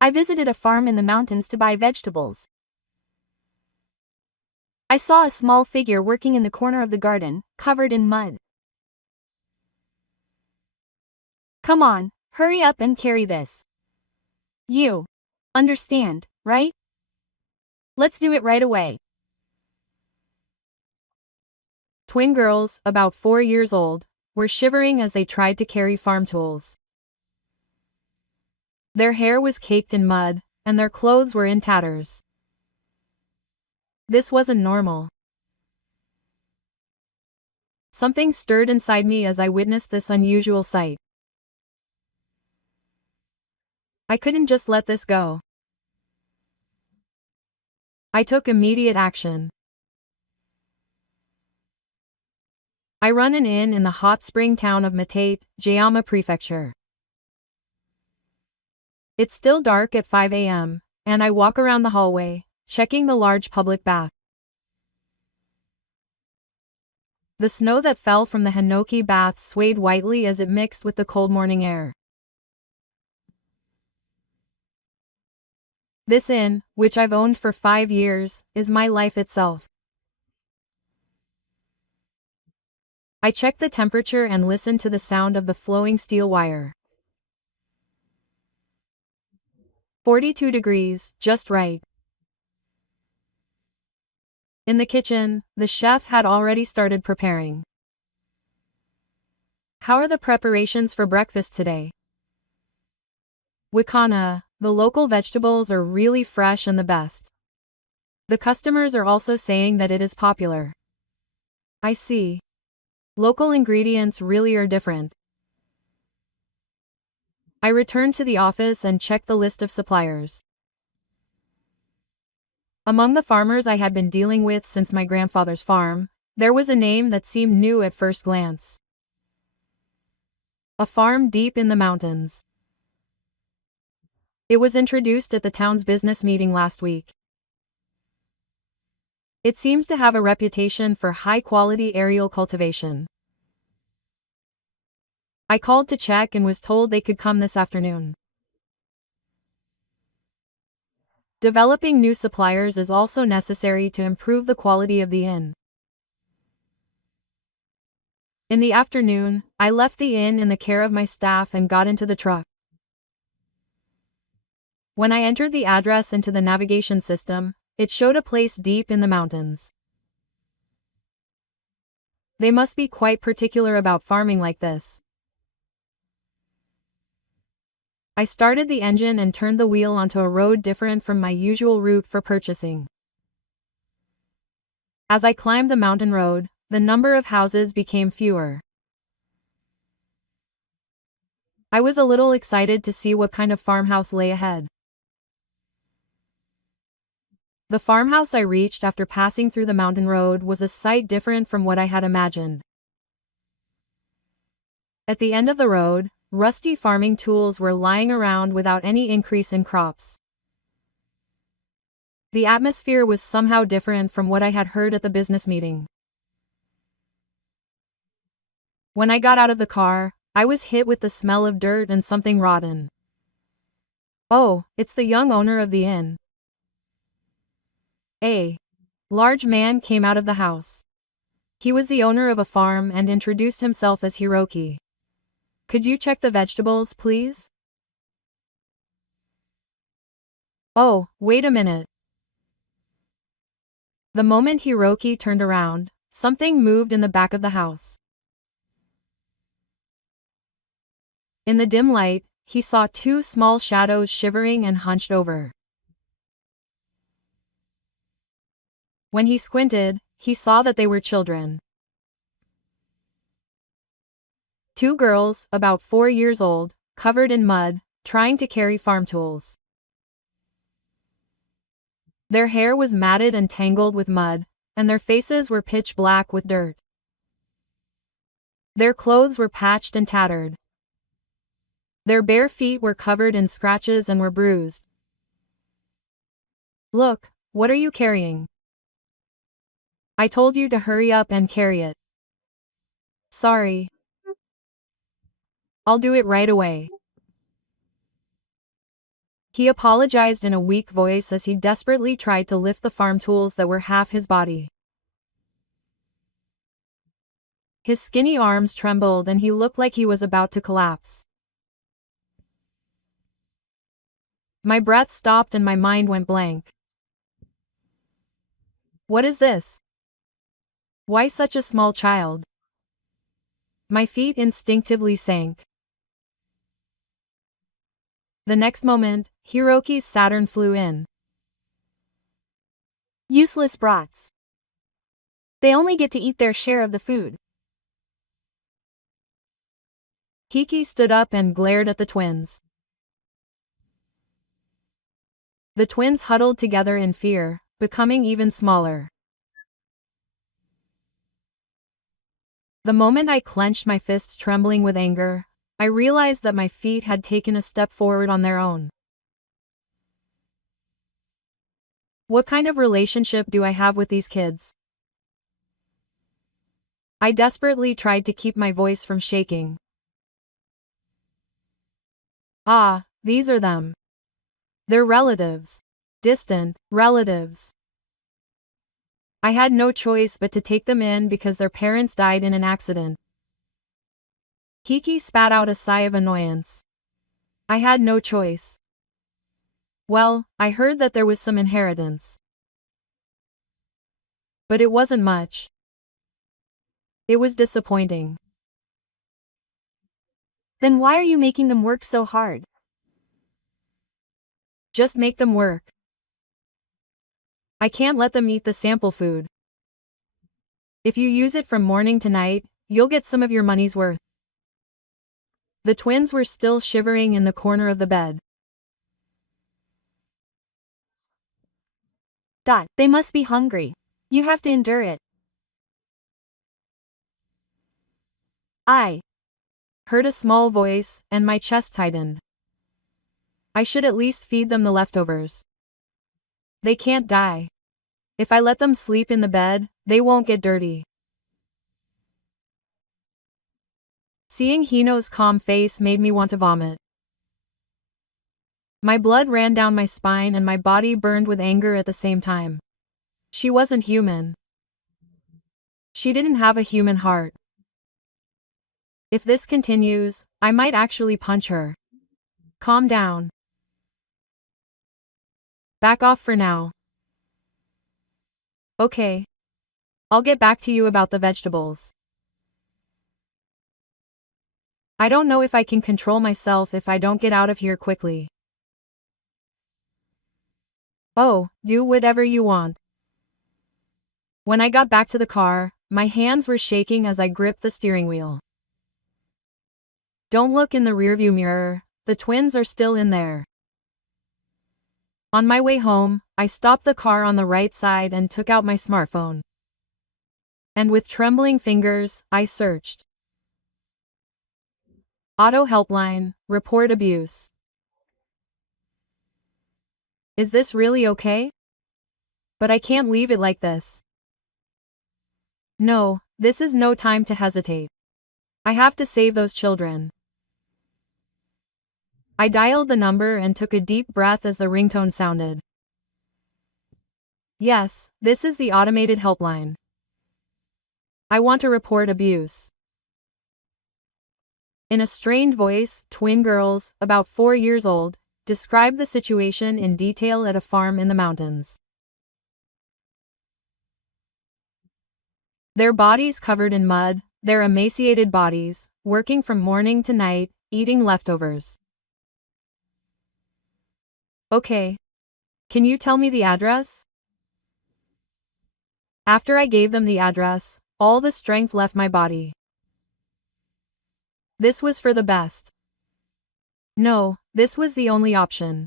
I visited a farm in the mountains to buy vegetables. I saw a small figure working in the corner of the garden, covered in mud. Come on, hurry up and carry this. You understand, right? Let's do it right away. Twin girls, about 4 years old, were shivering as they tried to carry farm tools. Their hair was caked in mud, and their clothes were in tatters. This wasn't normal. Something stirred inside me as I witnessed this unusual sight. I couldn't just let this go. I took immediate action. I run an inn in the hot spring town of Matate, Jeama Prefecture. It's still dark at 5 a.m., and I walk around the hallway, checking the large public bath. The snow that fell from the Hinoki bath swayed whitely as it mixed with the cold morning air. This inn, which I've owned for 5 years, is my life itself. I check the temperature and listen to the sound of the flowing steel wire. 42 degrees, just right. In the kitchen, the chef had already started preparing. How are the preparations for breakfast today? Wikana, the local vegetables are really fresh and the best. The customers are also saying that it is popular. I see. Local ingredients really are different. I return to the office and check the list of suppliers. Among the farmers I had been dealing with since my grandfather's farm, there was a name that seemed new at first glance. A farm deep in the mountains. It was introduced at the town's business meeting last week. It seems to have a reputation for high-quality aerial cultivation. I called to check and was told they could come this afternoon. Developing new suppliers is also necessary to improve the quality of the inn. In the afternoon, I left the inn in the care of my staff and got into the truck. When I entered the address into the navigation system, it showed a place deep in the mountains. They must be quite particular about farming like this. I started the engine and turned the wheel onto a road different from my usual route for purchasing. As I climbed the mountain road, the number of houses became fewer. I was a little excited to see what kind of farmhouse lay ahead. The farmhouse I reached after passing through the mountain road was a sight different from what I had imagined. At the end of the road, rusty farming tools were lying around without any increase in crops. The atmosphere was somehow different from what I had heard at the business meeting. When I got out of the car, I was hit with the smell of dirt and something rotten. Oh, it's the young owner of the inn. A large man came out of the house. He was the owner of a farm and introduced himself as Hiroki. Could you check the vegetables, please? Oh, wait a minute. The moment Hiroki turned around, something moved in the back of the house. In the dim light, he saw 2 small shadows shivering and hunched over. When he squinted, he saw that they were children. 2 girls, about 4 years old, covered in mud, trying to carry farm tools. Their hair was matted and tangled with mud, and their faces were pitch black with dirt. Their clothes were patched and tattered. Their bare feet were covered in scratches and were bruised. Look, what are you carrying? I told you to hurry up and carry it. Sorry. I'll do it right away. He apologized in a weak voice as he desperately tried to lift the farm tools that were half his body. His skinny arms trembled and he looked like he was about to collapse. My breath stopped and my mind went blank. What is this? Why such a small child? My feet instinctively sank. The next moment, Hiroki's Saturn flew in. Useless brats. They only get to eat their share of the food. Hiki stood up and glared at the twins. The twins huddled together in fear, becoming even smaller. The moment I clenched my fists trembling with anger, I realized that my feet had taken a step forward on their own. What kind of relationship do I have with these kids? I desperately tried to keep my voice from shaking. Ah, these are them. They're relatives. Distant relatives. I had no choice but to take them in because their parents died in an accident. Hiki spat out a sigh of annoyance. I had no choice. Well, I heard that there was some inheritance. But it wasn't much. It was disappointing. Then why are you making them work so hard? Just make them work. I can't let them eat the sample food. If you use it from morning to night, you'll get some of your money's worth. The twins were still shivering in the corner of the bed. They must be hungry. You have to endure it. I heard a small voice, and my chest tightened. I should at least feed them the leftovers. They can't die. If I let them sleep in the bed, they won't get dirty. Seeing Hino's calm face made me want to vomit. My blood ran down my spine and my body burned with anger at the same time. She wasn't human. She didn't have a human heart. If this continues, I might actually punch her. Calm down. Back off for now. Okay. I'll get back to you about the vegetables. I don't know if I can control myself if I don't get out of here quickly. Oh, do whatever you want. When I got back to the car, my hands were shaking as I gripped the steering wheel. Don't look in the rearview mirror, the twins are still in there. On my way home, I stopped the car on the right side and took out my smartphone. And with trembling fingers, I searched. Auto helpline, report abuse. Is this really okay? But I can't leave it like this. No, this is no time to hesitate. I have to save those children. I dialed the number and took a deep breath as the ringtone sounded. Yes, this is the automated helpline. I want to report abuse. In a strained voice, twin girls, about 4 years old, described the situation in detail at a farm in the mountains. Their bodies covered in mud, their emaciated bodies, working from morning to night, eating leftovers. Okay. Can you tell me the address? After I gave them the address, all the strength left my body. This was for the best. No, this was the only option.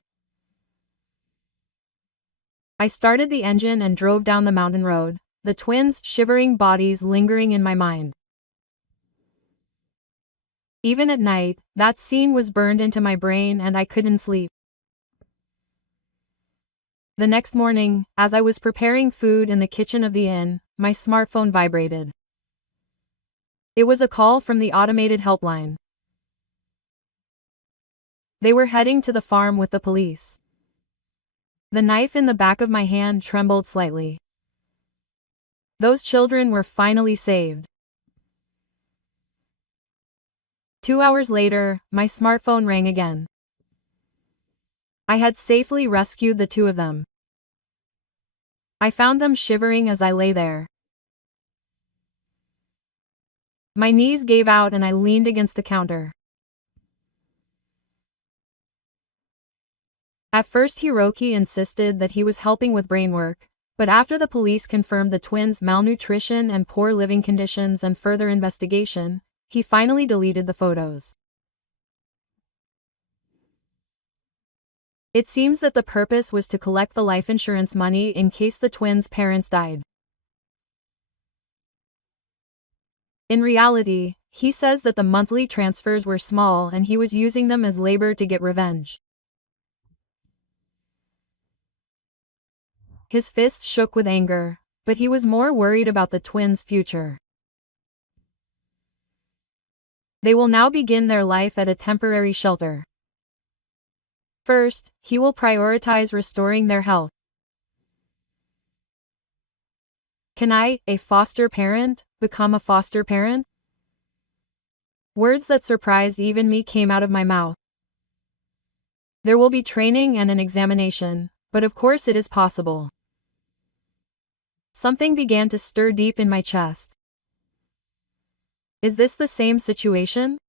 I started the engine and drove down the mountain road, the twins' shivering bodies lingering in my mind. Even at night, that scene was burned into my brain and I couldn't sleep. The next morning, as I was preparing food in the kitchen of the inn, my smartphone vibrated. It was a call from the automated helpline. They were heading to the farm with the police. The knife in the back of my hand trembled slightly. Those children were finally saved. 2 hours later, my smartphone rang again. I had safely rescued the two of them. I found them shivering as I lay there. My knees gave out and I leaned against the counter. At first Hiroki insisted that he was helping with brain work, but after the police confirmed the twins' malnutrition and poor living conditions and further investigation, he finally deleted the photos. It seems that the purpose was to collect the life insurance money in case the twins' parents died. In reality, he says that the monthly transfers were small and he was using them as labor to get revenge. His fists shook with anger, but he was more worried about the twins' future. They will now begin their life at a temporary shelter. First, he will prioritize restoring their health. Can I, a foster parent, become a foster parent? Words that surprised even me came out of my mouth. There will be training and an examination, but of course it is possible. Something began to stir deep in my chest. Is this the same situation?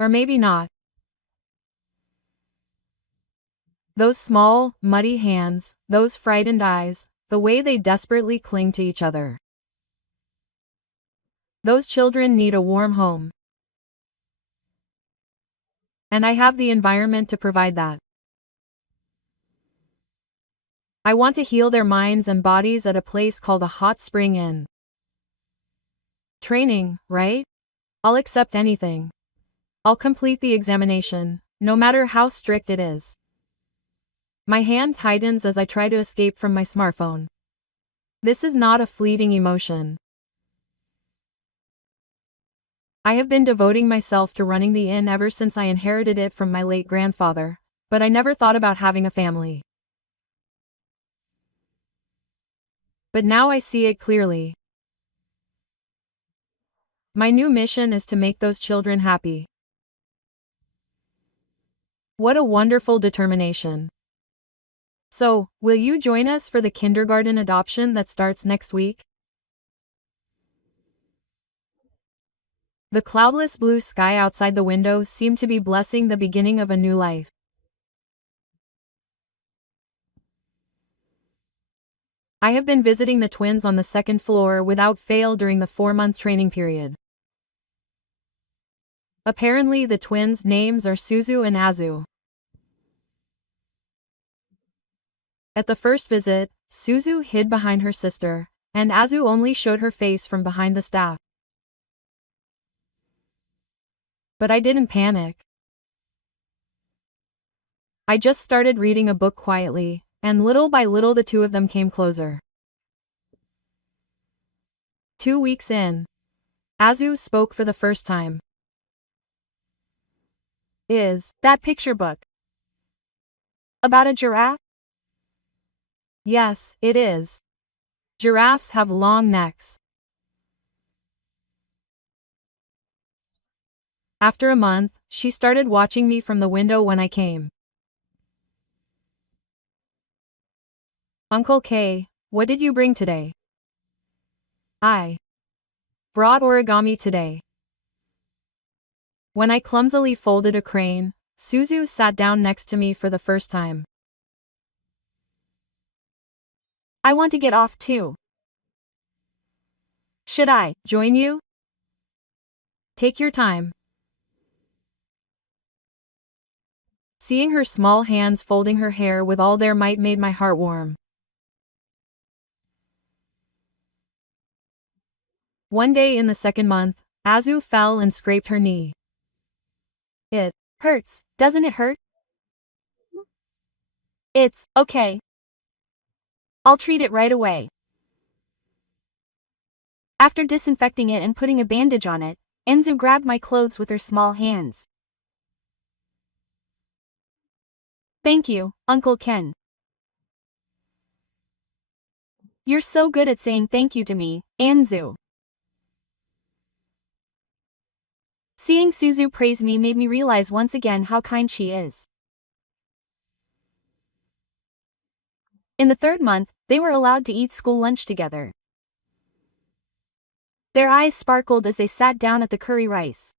Or maybe not. Those small, muddy hands, those frightened eyes, the way they desperately cling to each other. Those children need a warm home. And I have the environment to provide that. I want to heal their minds and bodies at a place called a hot spring inn. Training, right? I'll accept anything. I'll complete the examination, no matter how strict it is. My hand tightens as I try to escape from my smartphone. This is not a fleeting emotion. I have been devoting myself to running the inn ever since I inherited it from my late grandfather, but I never thought about having a family. But now I see it clearly. My new mission is to make those children happy. What a wonderful determination. So, will you join us for the kindergarten adoption that starts next week? The cloudless blue sky outside the window seemed to be blessing the beginning of a new life. I have been visiting the twins on the second floor without fail during the 4-month training period. Apparently the twins' names are Suzu and Azu. At the first visit, Suzu hid behind her sister, and Azu only showed her face from behind the staff. But I didn't panic. I just started reading a book quietly, and little by little the two of them came closer. 2 weeks in, Azu spoke for the first time. Is that picture book about a giraffe? Yes, it is. Giraffes have long necks. After a month, she started watching me from the window when I came. Uncle K, what did you bring today? I brought origami today. When I clumsily folded a crane, Suzu sat down next to me for the first time. I want to get off too. Should I join you? Take your time. Seeing her small hands folding her hair with all their might made my heart warm. One day in the second month, Azu fell and scraped her knee. It hurts, doesn't it hurt? It's okay. I'll treat it right away. After disinfecting it and putting a bandage on it, Enzu grabbed my clothes with her small hands. Thank you, Uncle Ken. You're so good at saying thank you to me, Anzu. Seeing Suzu praise me made me realize once again how kind she is. In the third month, they were allowed to eat school lunch together. Their eyes sparkled as they sat down at the curry rice.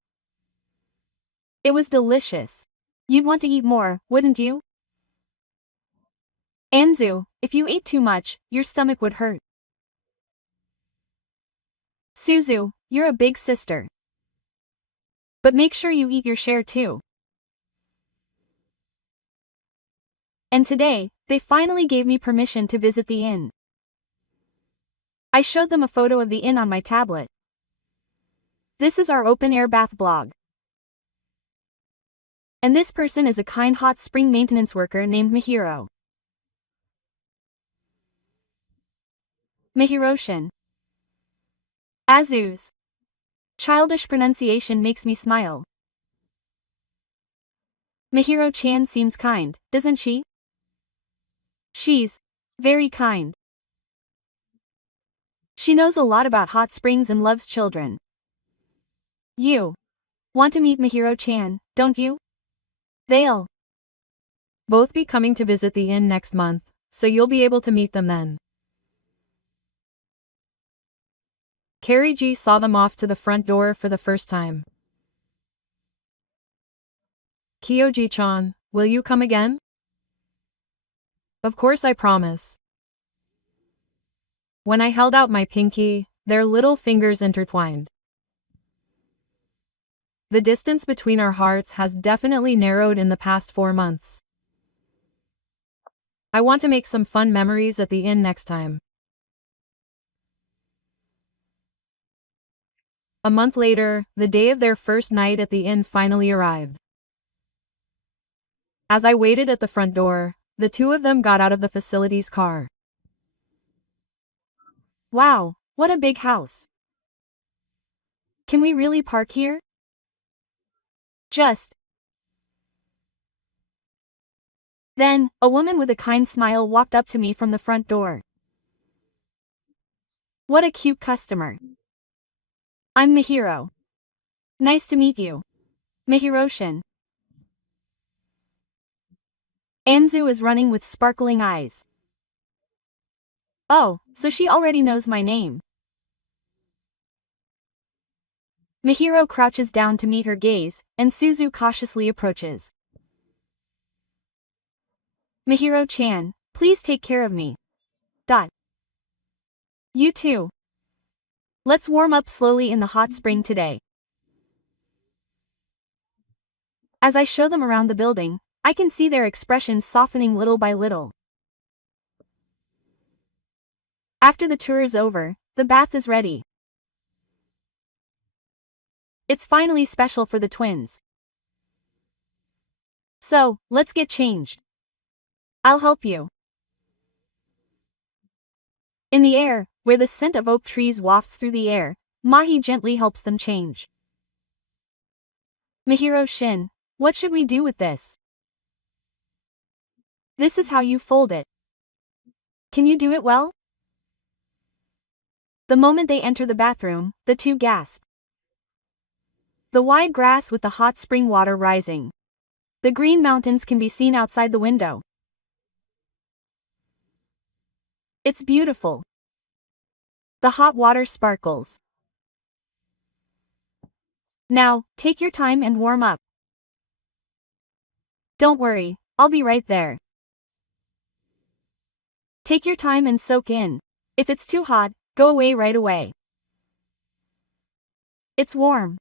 It was delicious. You'd want to eat more, wouldn't you? Anzu, if you ate too much, your stomach would hurt. Suzu, you're a big sister. But make sure you eat your share too. And today, they finally gave me permission to visit the inn. I showed them a photo of the inn on my tablet. This is our open-air bath blog. And this person is a kind hot spring maintenance worker named Mihiro. Mihiro-shin. Azu's childish pronunciation makes me smile. Mihiro-chan seems kind, doesn't she? She's very kind. She knows a lot about hot springs and loves children. You want to meet Mihiro-chan, don't you? They'll both be coming to visit the inn next month, so you'll be able to meet them then. Carrie saw them off to the front door for the first time. Kyoji-chan, will you come again? Of course, I promise. When I held out my pinky, their little fingers intertwined. The distance between our hearts has definitely narrowed in the past 4 months. I want to make some fun memories at the inn next time. A month later, the day of their first night at the inn finally arrived. As I waited at the front door, the two of them got out of the facility's car. Wow, what a big house. Can we really park here? Just. Then, a woman with a kind smile walked up to me from the front door. What a cute customer. I'm Mihiro. Nice to meet you. Mihiro-shin. Anzu is running with sparkling eyes. Oh, so she already knows my name. Mihiro crouches down to meet her gaze, and Suzu cautiously approaches. Mihiro-chan, please take care of me. You too. Let's warm up slowly in the hot spring today. As I show them around the building, I can see their expressions softening little by little. After the tour is over, the bath is ready. It's finally special for the twins. So, let's get changed. I'll help you. In the air, where the scent of oak trees wafts through the air, Mahi gently helps them change. Mihiro-shin, what should we do with this? This is how you fold it. Can you do it well? The moment they enter the bathroom, the two gasp. The wide grass with the hot spring water rising. The green mountains can be seen outside the window. It's beautiful. The hot water sparkles. Now, take your time and warm up. Don't worry, I'll be right there. Take your time and soak in. If it's too hot, go away right away. It's warm.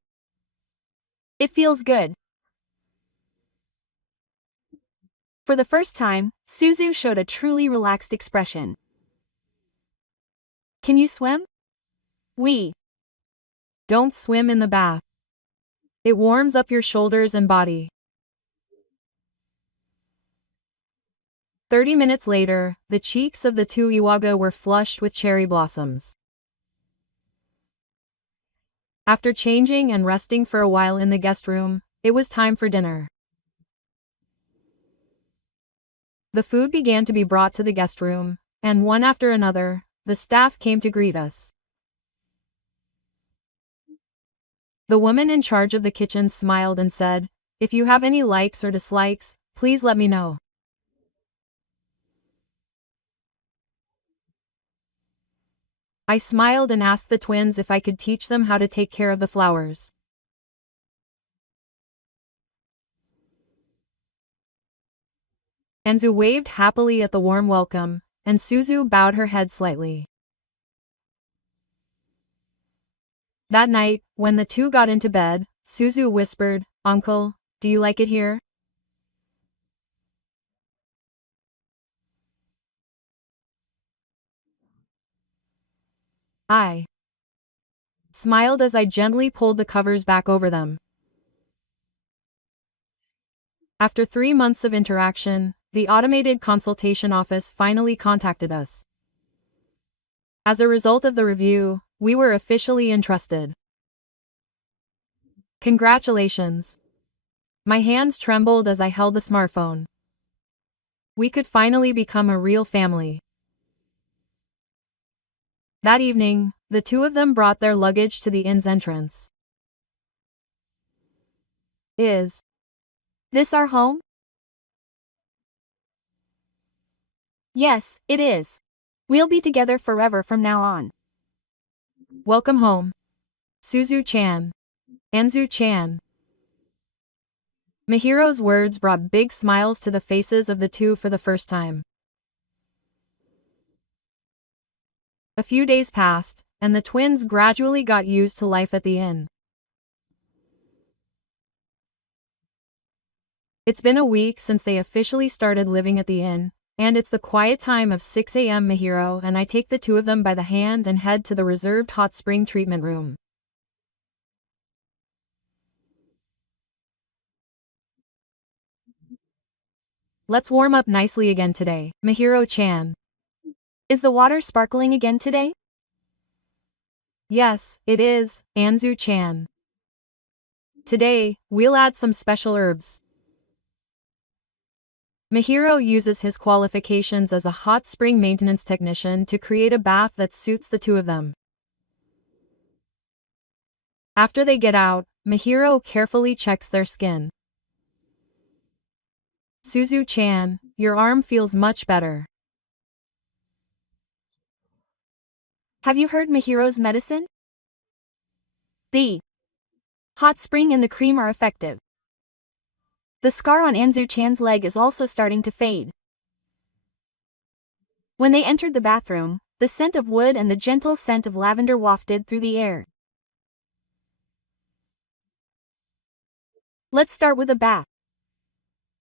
It feels good. For the first time, Suzu showed a truly relaxed expression. Can you swim? We Don't swim in the bath. It warms up your shoulders and body. 30 minutes later, the cheeks of the two Iwaga were flushed with cherry blossoms. After changing and resting for a while in the guest room, it was time for dinner. The food began to be brought to the guest room, and one after another, the staff came to greet us. The woman in charge of the kitchen smiled and said, "If you have any likes or dislikes, please let me know." I smiled and asked the twins if I could teach them how to take care of the flowers. Enzu waved happily at the warm welcome, and Suzu bowed her head slightly. That night, when the two got into bed, Suzu whispered, "Uncle, do you like it here?" I smiled as I gently pulled the covers back over them. After 3 months of interaction, the automated consultation office finally contacted us. As a result of the review, we were officially entrusted. Congratulations! My hands trembled as I held the smartphone. We could finally become a real family. That evening, the two of them brought their luggage to the inn's entrance. Is This our home? Yes, it is. We'll be together forever from now on. Welcome home, Suzu-chan, Anzu-chan. Mihiro's words brought big smiles to the faces of the two for the first time. A few days passed, and the twins gradually got used to life at the inn. It's been a week since they officially started living at the inn, and it's the quiet time of 6 a.m. Mihiro and I take the two of them by the hand and head to the reserved hot spring treatment room. Let's warm up nicely again today, Mihiro-chan. Is the water sparkling again today? Yes, it is, Anzu-chan. Today, we'll add some special herbs. Mihiro uses his qualifications as a hot spring maintenance technician to create a bath that suits the two of them. After they get out, Mihiro carefully checks their skin. Suzu-chan, your arm feels much better. Have you heard Mihiro's medicine? The hot spring and the cream are effective. The scar on Anzu-chan's leg is also starting to fade. When they entered the bathroom, the scent of wood and the gentle scent of lavender wafted through the air. Let's start with a bath.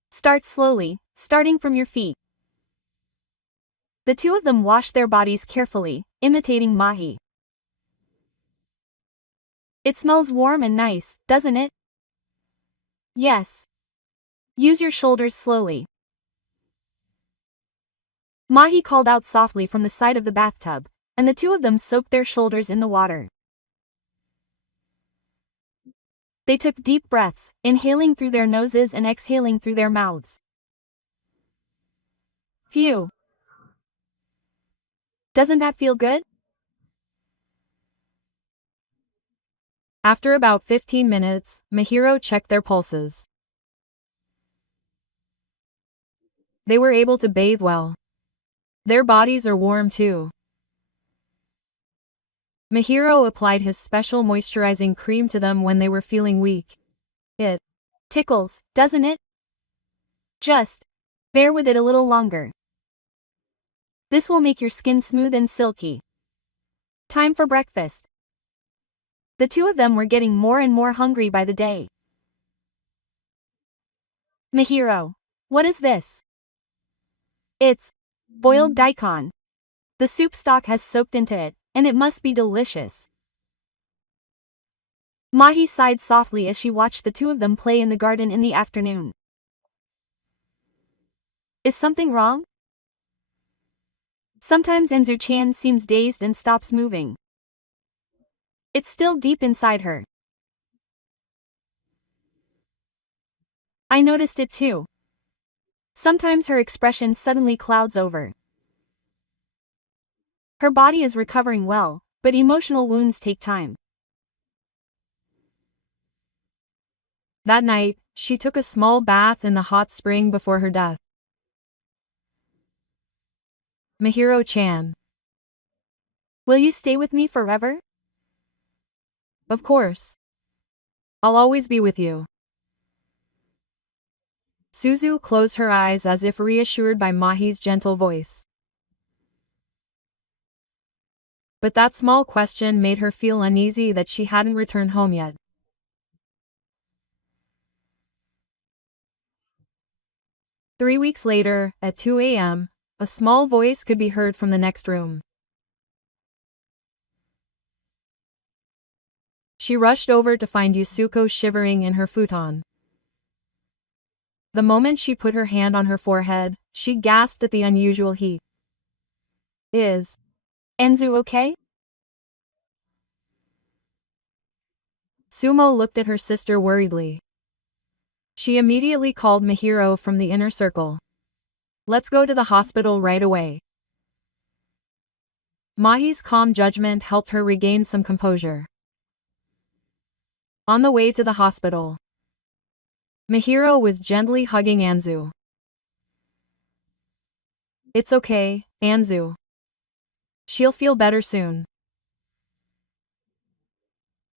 Start slowly, starting from your feet. The two of them washed their bodies carefully, imitating mahi. It smells warm and nice, doesn't it? Yes. Use your shoulders slowly. Mahi called out softly from the side of the bathtub, and the two of them soaked their shoulders in the water. They took deep breaths, inhaling through their noses and exhaling through their mouths. Phew. Doesn't that feel good? After about 15 minutes, Mihiro checked their pulses. They were able to bathe well. Their bodies are warm too. Mihiro applied his special moisturizing cream to them when they were feeling weak. It tickles, doesn't it? Just bear with it a little longer. This will make your skin smooth and silky. Time for breakfast. The two of them were getting more and more hungry by the day. Mihiro, what is this? It's boiled daikon. The soup stock has soaked into it, and it must be delicious. Mahi sighed softly as she watched the two of them play in the garden in the afternoon. Is something wrong? Sometimes Anzu-chan seems dazed and stops moving. It's still deep inside her. I noticed it too. Sometimes her expression suddenly clouds over. Her body is recovering well, but emotional wounds take time. That night, she took a small bath in the hot spring before her death. Mahiro-chan. Will you stay with me forever? Of course. I'll always be with you. Suzu closed her eyes as if reassured by Mahi's gentle voice. But that small question made her feel uneasy that she hadn't returned home yet. Three weeks later, at 2 a.m., a small voice could be heard from the next room. She rushed over to find Yusuko shivering in her futon. The moment she put her hand on her forehead, she gasped at the unusual heat. Is Anzu okay? Sumo looked at her sister worriedly. She immediately called Mahiro from the inner circle. Let's go to the hospital right away. Mahi's calm judgment helped her regain some composure. On the way to the hospital, Mahiro was gently hugging Anzu. It's okay, Anzu. She'll feel better soon.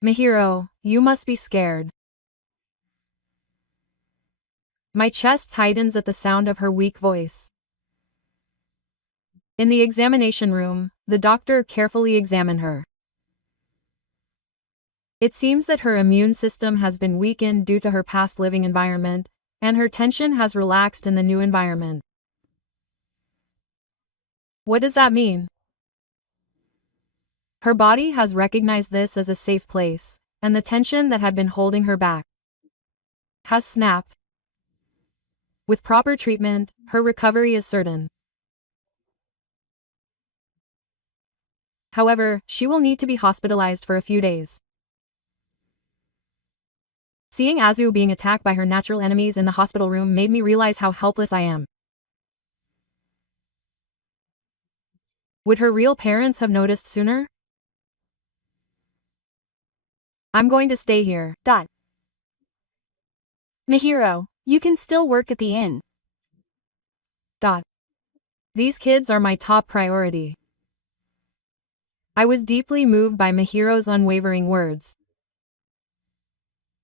Mahiro, you must be scared. My chest tightens at the sound of her weak voice. In the examination room, the doctor carefully examined her. It seems that her immune system has been weakened due to her past living environment, and her tension has relaxed in the new environment. What does that mean? Her body has recognized this as a safe place, and the tension that had been holding her back has snapped. With proper treatment, her recovery is certain. However, she will need to be hospitalized for a few days. Seeing Azu being attacked by her natural enemies in the hospital room made me realize how helpless I am. Would her real parents have noticed sooner? I'm going to stay here. Mahiro, you can still work at the inn. These kids are my top priority. I was deeply moved by Mahiro's unwavering words.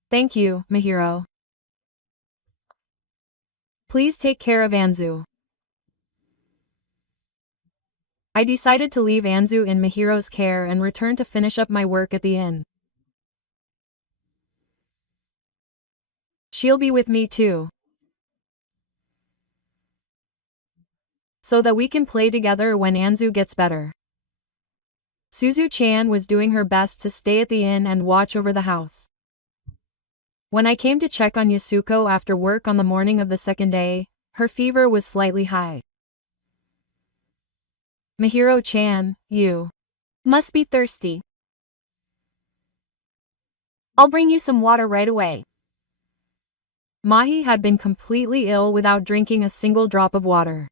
Thank you, Mahiro. Please take care of Anzu. I decided to leave Anzu in Mahiro's care and return to finish up my work at the inn. She'll be with me too, so that we can play together when Anzu gets better. Suzu-chan was doing her best to stay at the inn and watch over the house. When I came to check on Yasuko after work on the morning of the second day, her fever was slightly high. Mahiro-chan, you must be thirsty. I'll bring you some water right away. Mahi had been completely ill without drinking a single drop of water.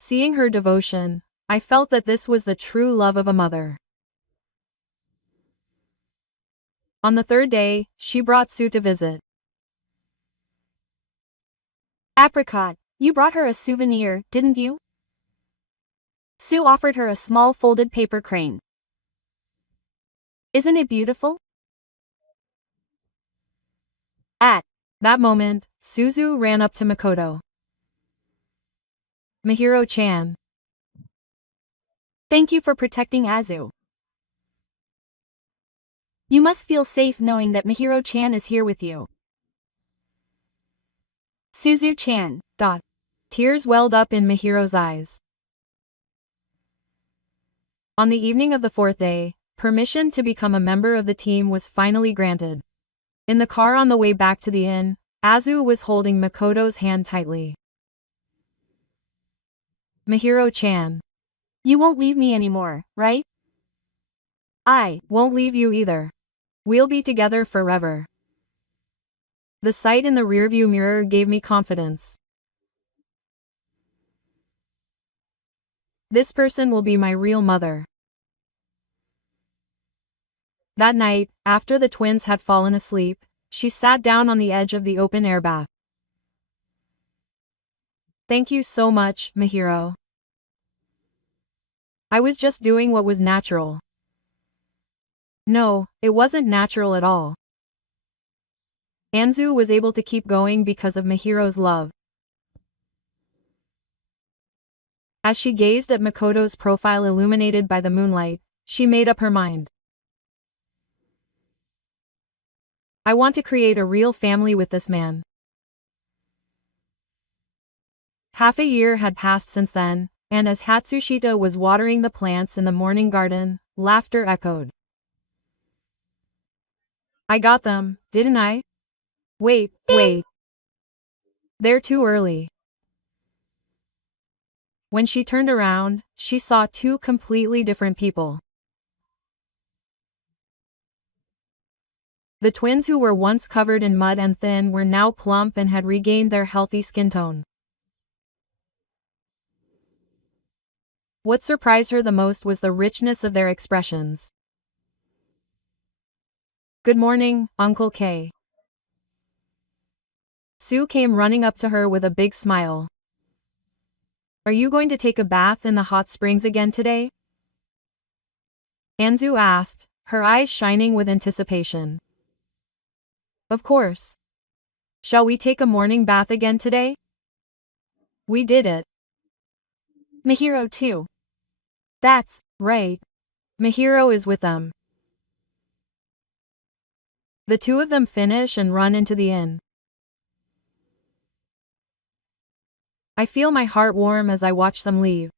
Seeing her devotion, I felt that this was the true love of a mother. On the third day, she brought Sue to visit. Apricot, you brought her a souvenir, didn't you? Sue offered her a small folded paper crane. Isn't it beautiful? At that moment, Suzu ran up to Makoto. Mahiro-chan. Thank you for protecting Azu. You must feel safe knowing that Mahiro-chan is here with you. Suzu-chan. Tears welled up in Mahiro's eyes. On the evening of the fourth day, permission to become a member of the team was finally granted. In the car on the way back to the inn, Azu was holding Makoto's hand tightly. Mahiro-chan. You won't leave me anymore, right? I won't leave you either. We'll be together forever. The sight in the rearview mirror gave me confidence. This person will be my real mother. That night, after the twins had fallen asleep, she sat down on the edge of the open-air bath. Thank you so much, Mihiro. I was just doing what was natural. No, it wasn't natural at all. Anzu was able to keep going because of Mihiro's love. As she gazed at Makoto's profile illuminated by the moonlight, she made up her mind. I want to create a real family with this man. Half a year had passed since then, and as Hatsushita was watering the plants in the morning garden, laughter echoed. I got them, didn't I? Wait. They're too early. When she turned around, she saw two completely different people. The twins who were once covered in mud and thin were now plump and had regained their healthy skin tone. What surprised her the most was the richness of their expressions. Good morning, Uncle K. Sue came running up to her with a big smile. Are you going to take a bath in the hot springs again today? Anzu asked, her eyes shining with anticipation. Of course. Shall we take a morning bath again today? We did it. Mihiro too. That's right. Mihiro is with them. The two of them finish and run into the inn. I feel my heart warm as I watch them leave.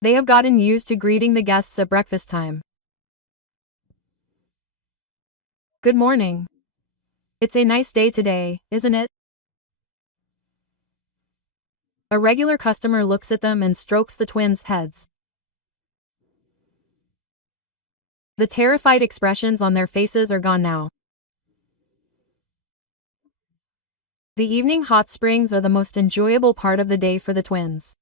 They have gotten used to greeting the guests at breakfast time. Good morning. It's a nice day today, isn't it? A regular customer looks at them and strokes the twins' heads. The terrified expressions on their faces are gone now. The evening hot springs are the most enjoyable part of the day for the twins.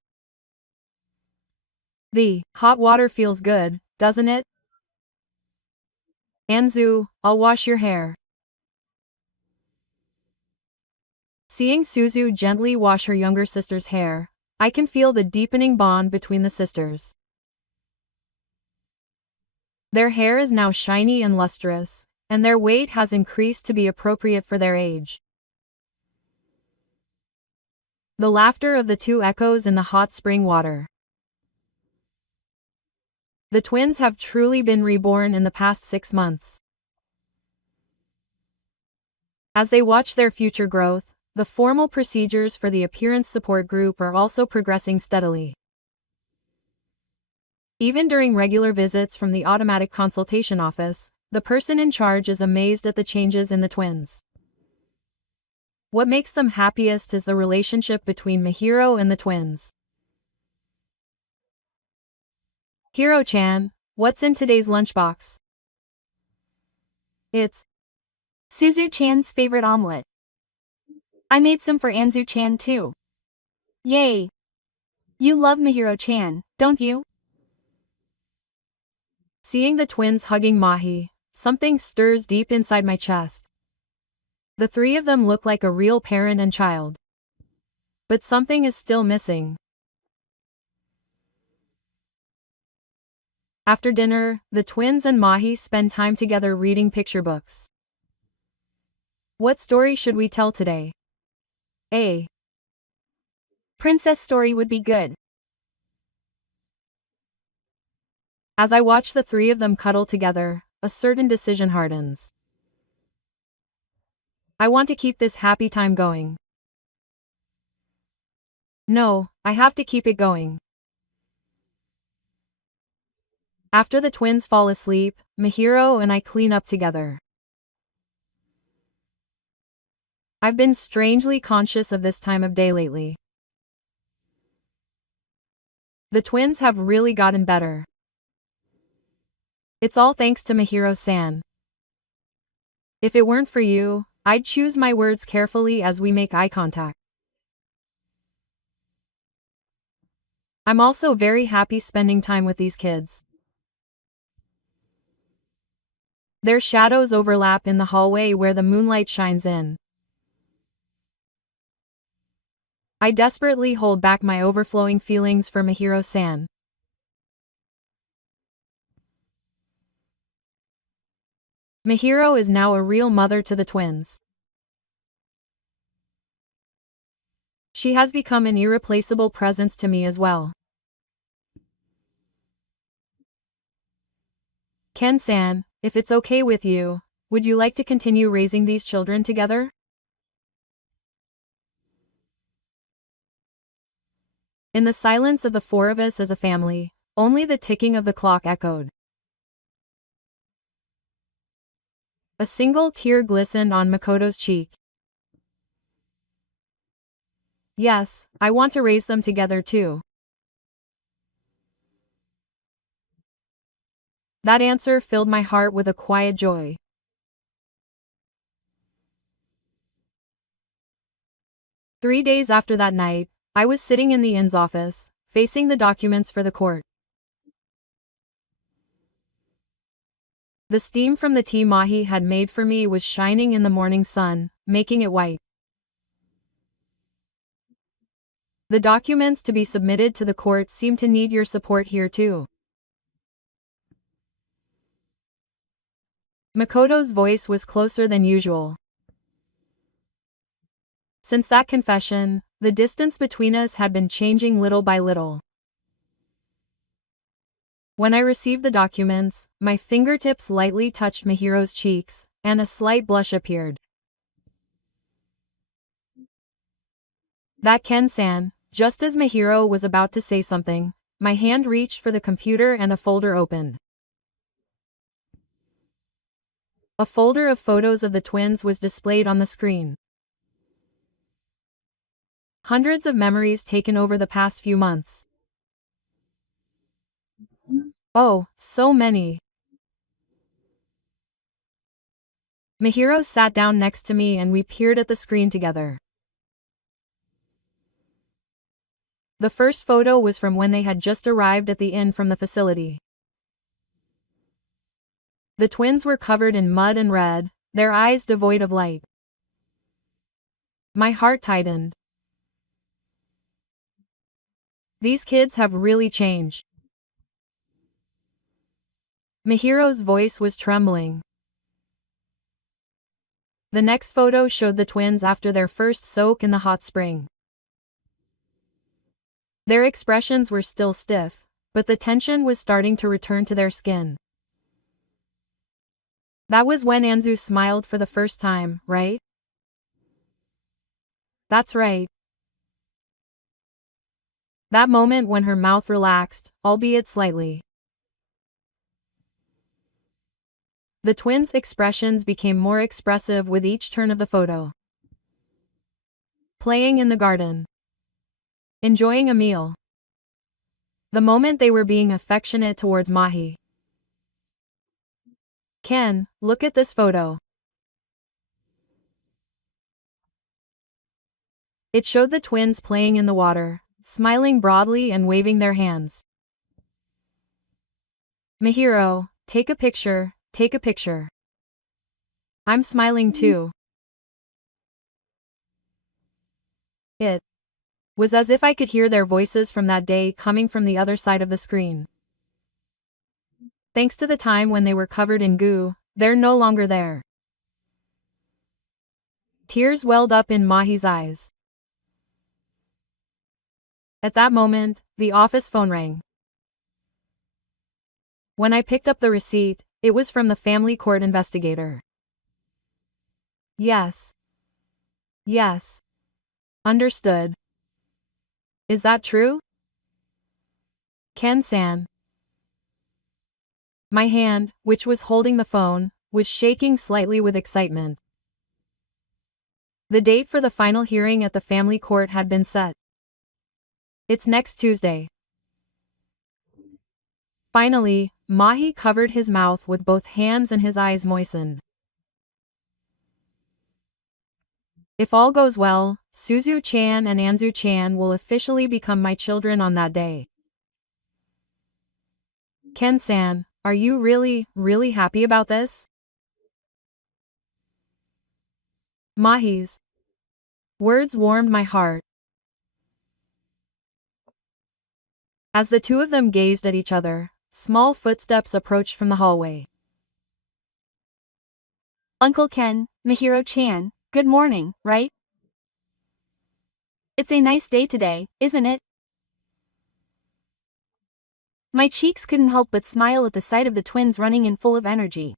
The hot water feels good, doesn't it? Anzu, I'll wash your hair. Seeing Suzu gently wash her younger sister's hair, I can feel the deepening bond between the sisters. Their hair is now shiny and lustrous, and their weight has increased to be appropriate for their age. The laughter of the two echoes in the hot spring water. The twins have truly been reborn in the past 6 months. As they watch their future growth, the formal procedures for the appearance support group are also progressing steadily. Even during regular visits from the automatic consultation office, the person in charge is amazed at the changes in the twins. What makes them happiest is the relationship between Mihiro and the twins. Hiro-chan, what's in today's lunchbox? It's Suzu-chan's favorite omelet. I made some for Anzu-chan too. Yay! You love Mihiro-chan, don't you? Seeing the twins hugging Mahi, something stirs deep inside my chest. The three of them look like a real parent and child. But something is still missing. After dinner, the twins and Mahi spend time together reading picture books. What story should we tell today? A Princess story would be good. As I watch the three of them cuddle together, a certain decision hardens. I want to keep this happy time going. No, I have to keep it going. After the twins fall asleep, Mihiro and I clean up together. I've been strangely conscious of this time of day lately. The twins have really gotten better. It's all thanks to Mihiro-san. If it weren't for you, I'd choose my words carefully as we make eye contact. I'm also very happy spending time with these kids. Their shadows overlap in the hallway where the moonlight shines in. I desperately hold back my overflowing feelings for Mihiro-san. Mihiro is now a real mother to the twins. She has become an irreplaceable presence to me as well. Ken-san, if it's okay with you, would you like to continue raising these children together? In the silence of the four of us as a family, only the ticking of the clock echoed. A single tear glistened on Makoto's cheek. Yes, I want to raise them together too. That answer filled my heart with a quiet joy. Three days after that night, I was sitting in the inn's office, facing the documents for the court. The steam from the tea Mahi had made for me was shining in the morning sun, making it white. The documents to be submitted to the court seem to need your support here too. Makoto's voice was closer than usual. Since that confession, the distance between us had been changing little by little. When I received the documents, my fingertips lightly touched Mihiro's cheeks, and a slight blush appeared. That Ken-san, just as Mihiro was about to say something, my hand reached for the computer and a folder opened. A folder of photos of the twins was displayed on the screen. Hundreds of memories taken over the past few months. Oh, so many. Mihiro sat down next to me and we peered at the screen together. The first photo was from when they had just arrived at the inn from the facility. The twins were covered in mud and red, their eyes devoid of light. My heart tightened. These kids have really changed. Mihiro's voice was trembling. The next photo showed the twins after their first soak in the hot spring. Their expressions were still stiff, but the tension was starting to return to their skin. That was when Anzu smiled for the first time, right? That's right. That moment when her mouth relaxed, albeit slightly. The twins' expressions became more expressive with each turn of the photo. Playing in the garden. Enjoying a meal. The moment they were being affectionate towards Mahi. Ken, look at this photo. It showed the twins playing in the water, smiling broadly and waving their hands. Mihiro, take a picture, take a picture. I'm smiling too. It was as if I could hear their voices from that day coming from the other side of the screen. Thanks to the time when they were covered in goo, they're no longer there. Tears welled up in Mahi's eyes. At that moment, the office phone rang. When I picked up the receipt, it was from the family court investigator. Yes. Yes. Understood. Is that true? Ken-san. My hand, which was holding the phone, was shaking slightly with excitement. The date for the final hearing at the family court had been set. It's next Tuesday. Finally, Mahi covered his mouth with both hands and his eyes moistened. If all goes well, Suzu-chan and Anzu-chan will officially become my children on that day. Ken-san, are you really happy about this? Mahi's words warmed my heart. As the two of them gazed at each other, small footsteps approached from the hallway. Uncle Ken, Mihiro-chan, good morning, right? It's a nice day today, isn't it? My cheeks couldn't help but smile at the sight of the twins running in full of energy.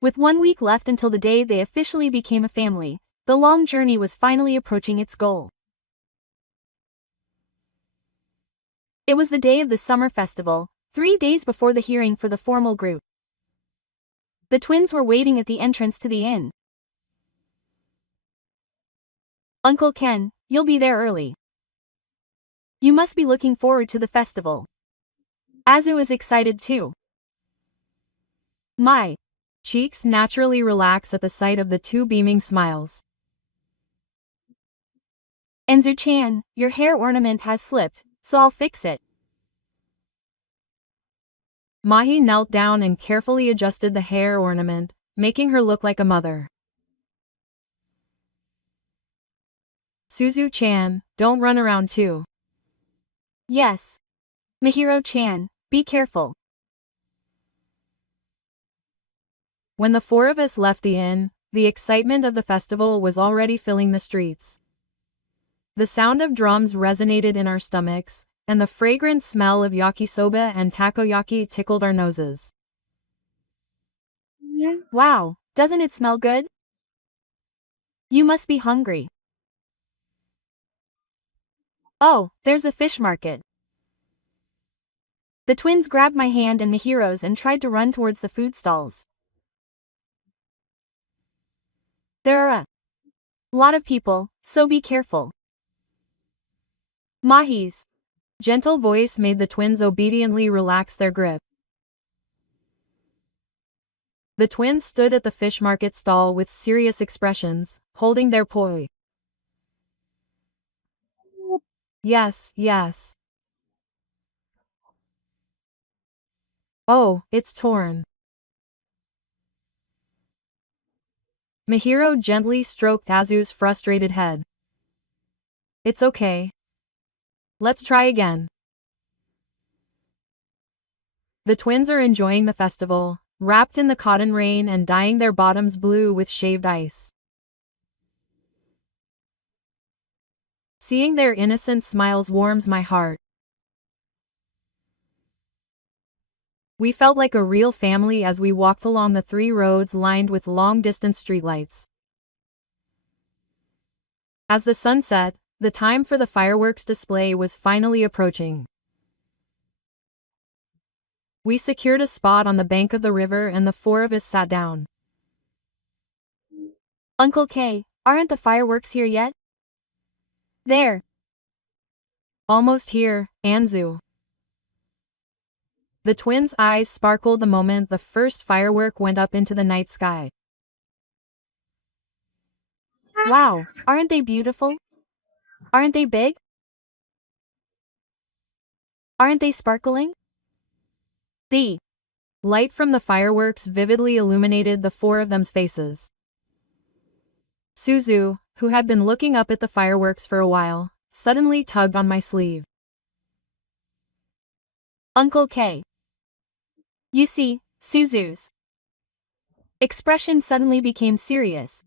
With 1 week left until the day they officially became a family, the long journey was finally approaching its goal. It was the day of the summer festival, 3 days before the hearing for the formal group. The twins were waiting at the entrance to the inn. Uncle Ken, you'll be there early. You must be looking forward to the festival. Azu is excited too. My cheeks naturally relax at the sight of the two beaming smiles. Anzu-chan, your hair ornament has slipped, so I'll fix it. Mahi knelt down and carefully adjusted the hair ornament, making her look like a mother. Suzu-chan, don't run around too. Yes. Mihiro-chan, be careful. When the four of us left the inn, the excitement of the festival was already filling the streets. The sound of drums resonated in our stomachs, and the fragrant smell of yakisoba and takoyaki tickled our noses. Wow, doesn't it smell good? You must be hungry. Oh, there's a fish market. The twins grabbed my hand and Mihiro's and tried to run towards the food stalls. There are a lot of people, so be careful. Mahi's gentle voice made the twins obediently relax their grip. The twins stood at the fish market stall with serious expressions, holding their poi. Yes. Oh, it's torn. Mihiro gently stroked Azu's frustrated head. It's okay. Let's try again. The twins are enjoying the festival, wrapped in the cotton rain and dyeing their bottoms blue with shaved ice. Seeing their innocent smiles warms my heart. We felt like a real family as we walked along the 3 roads lined with long-distance streetlights. As the sun set, the time for the fireworks display was finally approaching. We secured a spot on the bank of the river and the 4 of us sat down. Uncle K, aren't the fireworks here yet? There. Almost here, Anzu. The twins' eyes sparkled the moment the first firework went up into the night sky. Wow, aren't they beautiful? Aren't they big? Aren't they sparkling? The light from the fireworks vividly illuminated the 4 of them's faces. Suzu, who had been looking up at the fireworks for a while, suddenly tugged on my sleeve. Uncle K. You see, Suzu's expression suddenly became serious.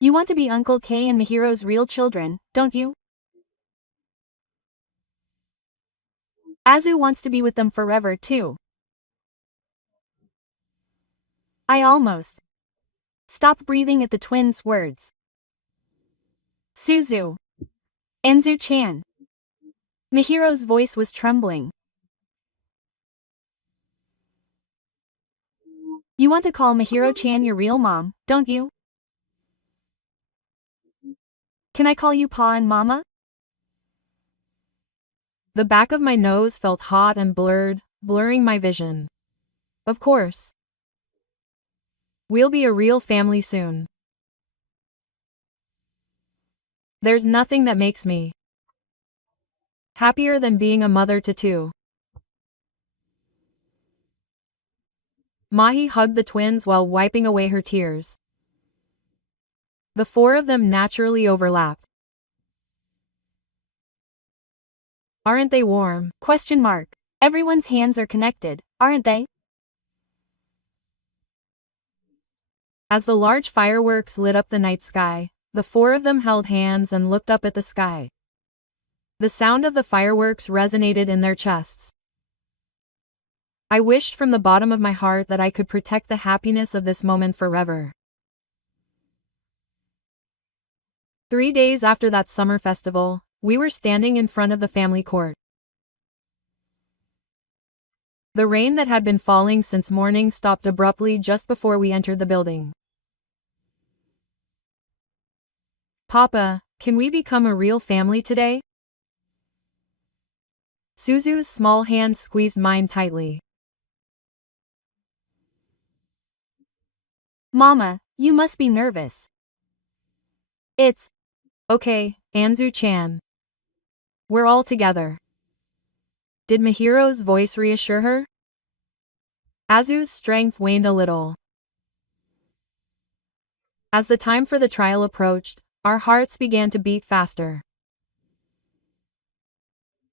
You want to be Uncle K and Mihiro's real children, don't you? Azu wants to be with them forever too. I almost stopped breathing at the twins' words. Suzu. Anzu-chan. Mihiro's voice was trembling. You want to call Mihiro-chan your real mom, don't you? Can I call you Pa and Mama? The back of my nose felt hot and blurred, blurring my vision. Of course. We'll be a real family soon. There's nothing that makes me happier than being a mother to two. Mahi hugged the twins while wiping away her tears. The four of them naturally overlapped. Aren't they warm? Question mark. Everyone's hands are connected, aren't they? As the large fireworks lit up the night sky, the four of them held hands and looked up at the sky. The sound of the fireworks resonated in their chests. I wished from the bottom of my heart that I could protect the happiness of this moment forever. 3 days after that summer festival, we were standing in front of the family court. The rain that had been falling since morning stopped abruptly just before we entered the building. Papa, can we become a real family today? Suzu's small hand squeezed mine tightly. Mama, you must be nervous. It's okay, Anzu-chan. We're all together. Did Mihiro's voice reassure her? Azu's strength waned a little. As the time for the trial approached, our hearts began to beat faster.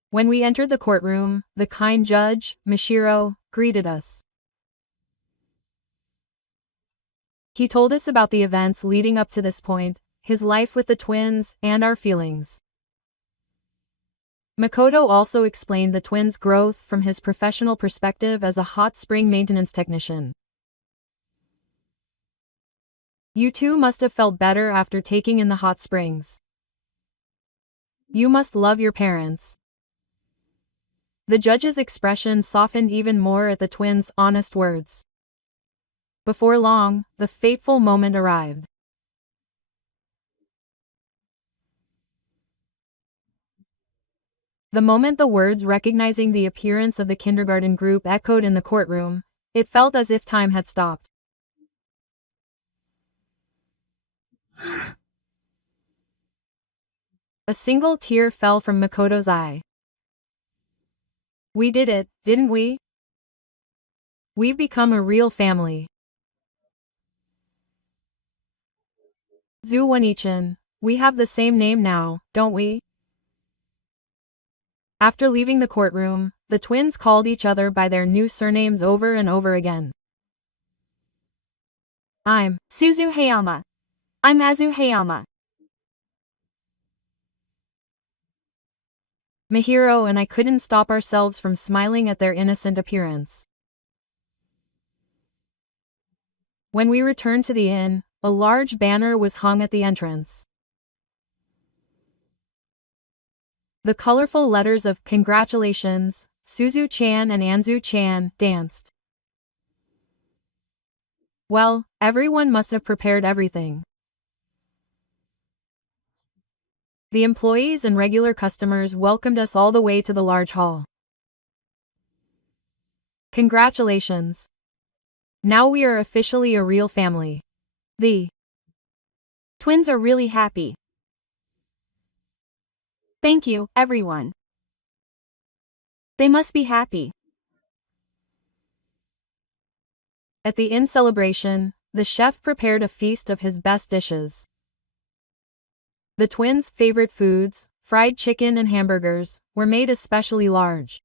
When we entered the courtroom, the kind judge, Mishiro, greeted us. He told us about the events leading up to this point, his life with the twins, and our feelings. Makoto also explained the twins' growth from his professional perspective as a hot spring maintenance technician. You two must have felt better after taking in the hot springs. You must love your parents. The judge's expression softened even more at the twins' honest words. Before long, the fateful moment arrived. The moment the words recognizing the appearance of the kindergarten group echoed in the courtroom, it felt as if time had stopped. A single tear fell from Makoto's eye. We did it, didn't we? We've become a real family. Zu-One-chan, we have the same name now, don't we? After leaving the courtroom, the twins called each other by their new surnames over and over again. I'm Suzu Hayama. I'm Azu Hayama. Mihiro and I couldn't stop ourselves from smiling at their innocent appearance. When we returned to the inn, a large banner was hung at the entrance. The colorful letters of congratulations, Suzu-chan and Anzu-chan, danced. Well, everyone must have prepared everything. The employees and regular customers welcomed us all the way to the large hall. Congratulations! Now we are officially a real family. The twins are really happy. Thank you, everyone. They must be happy. At the inn celebration, the chef prepared a feast of his best dishes. The twins' favorite foods, fried chicken and hamburgers, were made especially large.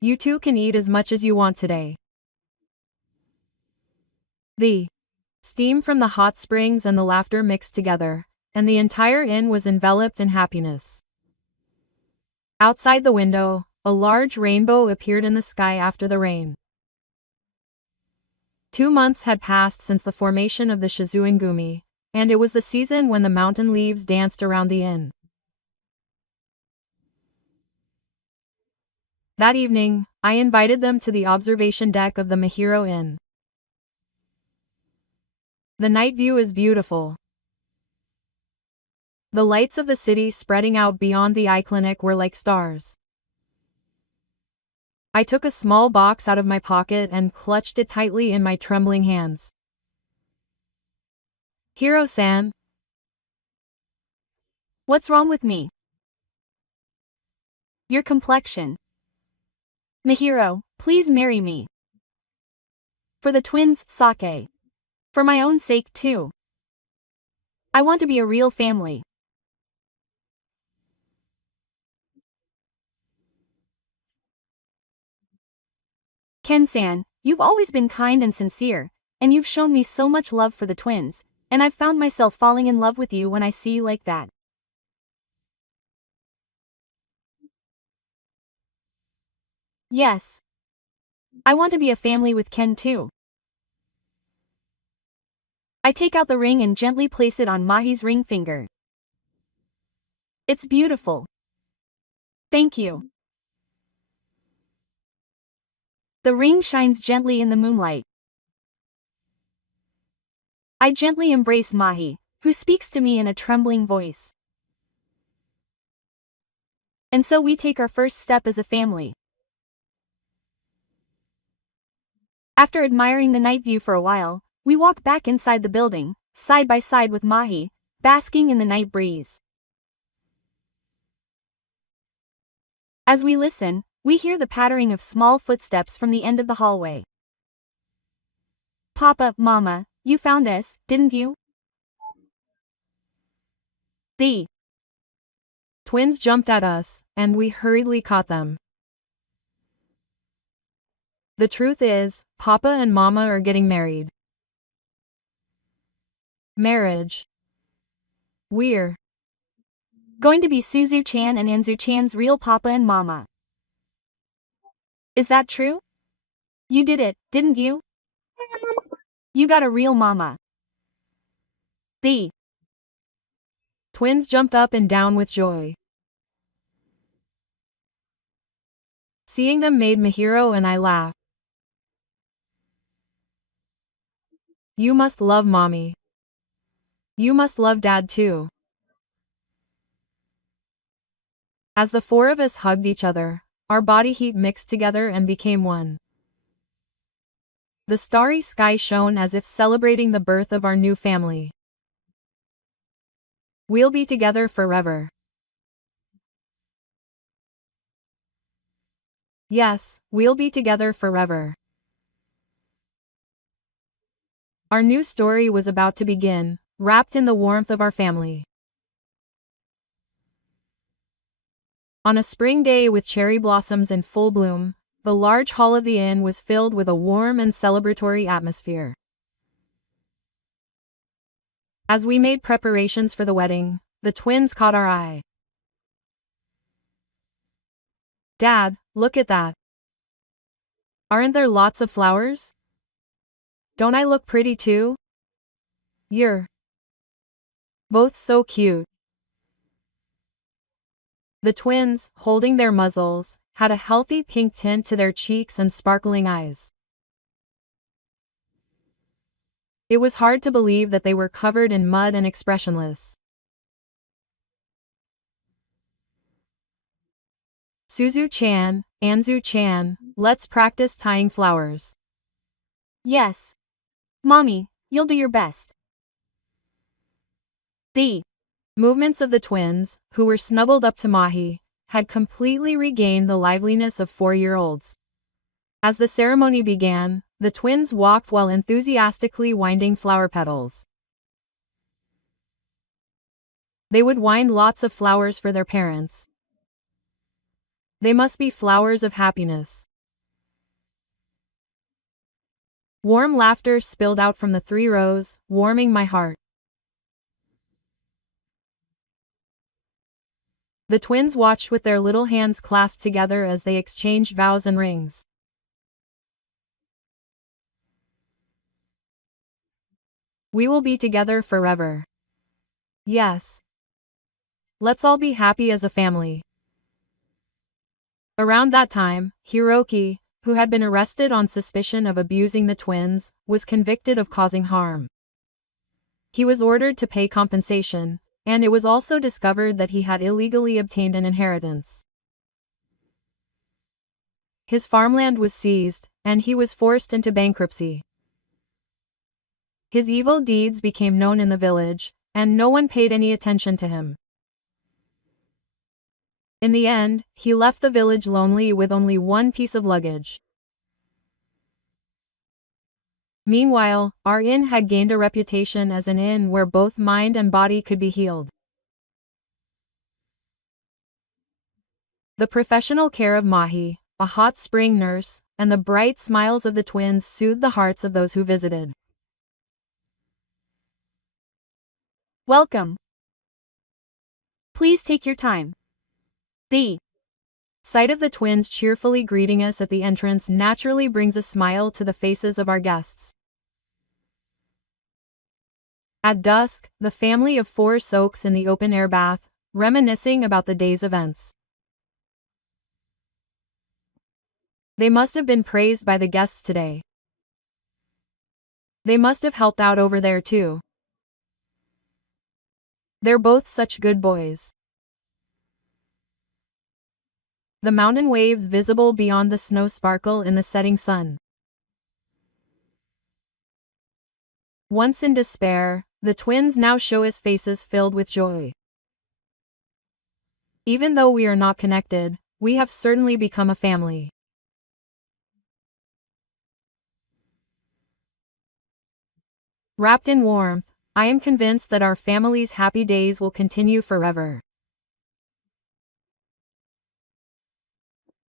You two can eat as much as you want today. The steam from the hot springs and the laughter mixed together, and the entire inn was enveloped in happiness. Outside the window, a large rainbow appeared in the sky after the rain. 2 months had passed since the formation of the Shizuengumi, and it was the season when the mountain leaves danced around the inn. That evening, I invited them to the observation deck of the Mihiro Inn. The night view is beautiful. The lights of the city spreading out beyond the eye clinic were like stars. I took a small box out of my pocket and clutched it tightly in my trembling hands. Hiro-san. What's wrong with me? Your complexion. Mihiro, please marry me. For the twins, Sake. For my own sake too. I want to be a real family. Ken-san, you've always been kind and sincere, and you've shown me so much love for the twins, and I've found myself falling in love with you when I see you like that. Yes. I want to be a family with Ken too. I take out the ring and gently place it on Mahi's ring finger. It's beautiful. Thank you. The ring shines gently in the moonlight. I gently embrace Mahi, who speaks to me in a trembling voice. And so we take our first step as a family. After admiring the night view for a while, we walk back inside the building, side by side with Mahi, basking in the night breeze. As we listen, we hear the pattering of small footsteps from the end of the hallway. Papa, Mama, you found us, didn't you? The Twins jumped at us, and we hurriedly caught them. The truth is, Papa and Mama are getting married. Marriage. We're going to be Suzu-chan and Anzu-chan's real Papa and Mama. Is that true? You did it, didn't you? You got a real mama. The Twins jumped up and down with joy. Seeing them made Mihiro and I laugh. You must love Mommy. You must love Dad too. As the four of us hugged each other, our body heat mixed together and became one. The starry sky shone as if celebrating the birth of our new family. We'll be together forever. Yes, we'll be together forever. Our new story was about to begin, wrapped in the warmth of our family. On a spring day with cherry blossoms in full bloom, the large hall of the inn was filled with a warm and celebratory atmosphere. As we made preparations for the wedding, the twins caught our eye. Dad, look at that. Aren't there lots of flowers? Don't I look pretty too? You're both so cute. The twins, holding their muzzles, had a healthy pink tint to their cheeks and sparkling eyes. It was hard to believe that they were covered in mud and expressionless. Suzu-chan, Anzu-chan, let's practice tying flowers. Yes. Mommy, you'll do your best. The movements of the twins, who were snuggled up to Mahi, had completely regained the liveliness of 4-year-olds. As the ceremony began, the twins walked while enthusiastically winding flower petals. They would wind lots of flowers for their parents. They must be flowers of happiness. Warm laughter spilled out from the 3 rows, warming my heart. The twins watched with their little hands clasped together as they exchanged vows and rings. We will be together forever. Yes. Let's all be happy as a family. Around that time, Hiroki, who had been arrested on suspicion of abusing the twins, was convicted of causing harm. He was ordered to pay compensation, and it was also discovered that he had illegally obtained an inheritance. His farmland was seized, and he was forced into bankruptcy. His evil deeds became known in the village, and no one paid any attention to him. In the end, he left the village lonely with only one piece of luggage. Meanwhile, our inn had gained a reputation as an inn where both mind and body could be healed. The professional care of Mahi, a hot spring nurse, and the bright smiles of the twins soothed the hearts of those who visited. Welcome. Please take your time. The sight of the twins cheerfully greeting us at the entrance naturally brings a smile to the faces of our guests. At dusk, the family of four soaks in the open-air bath, reminiscing about the day's events. They must have been praised by the guests today. They must have helped out over there too. They're both such good boys. The mountain waves visible beyond the snow sparkle in the setting sun. Once in despair, the twins now show us faces filled with joy. Even though we are not connected, we have certainly become a family. Wrapped in warmth, I am convinced that our family's happy days will continue forever.